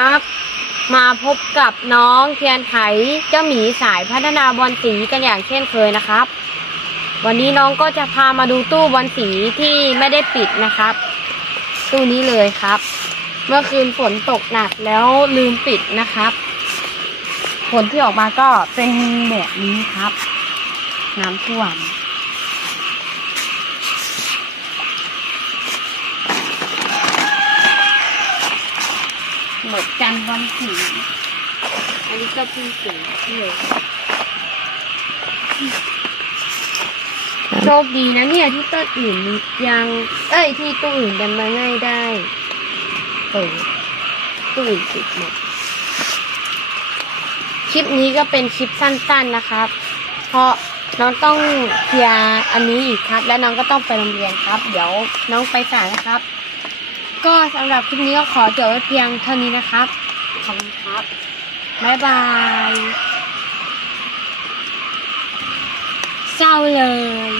ครับ มาพบกับน้องเทียนไถเจ้าหมีสายพัฒนาบอลสีกันอย่างเช่นเคยนะครับ วันนี้น้องก็จะพามาดูตู้บอลสีที่ไม่ได้ปิดนะครับ ตู้นี้เลยครับ เมื่อคืนฝนตกหนักแล้วลืมปิดนะครับ ผลที่ออกมาก็เป็นแบบนี้ครับ น้ำท่วม หมดจันทร์วันสีอันนี้ก็เพิ่งสีเลยโชคดีนะเนี่ยที่ต้นอื่นยัง เอ้ยที่ตู้อื่นยังมาง่ายได้เปิดตู้อื่นปิดหมด คลิปนี้ก็เป็นคลิปสั้นๆนะครับ เพราะน้องต้องเคลียร์อันนี้อีกครับ และน้องก็ต้องไปโรงเรียนครับ เดี๋ยวน้องไปสายนะครับ ก็สำหรับคลิปนี้ก็ขอจบไว้เพียงเท่านี้นะครับ ขอบคุณครับ บ๊ายบายเศร้าเลย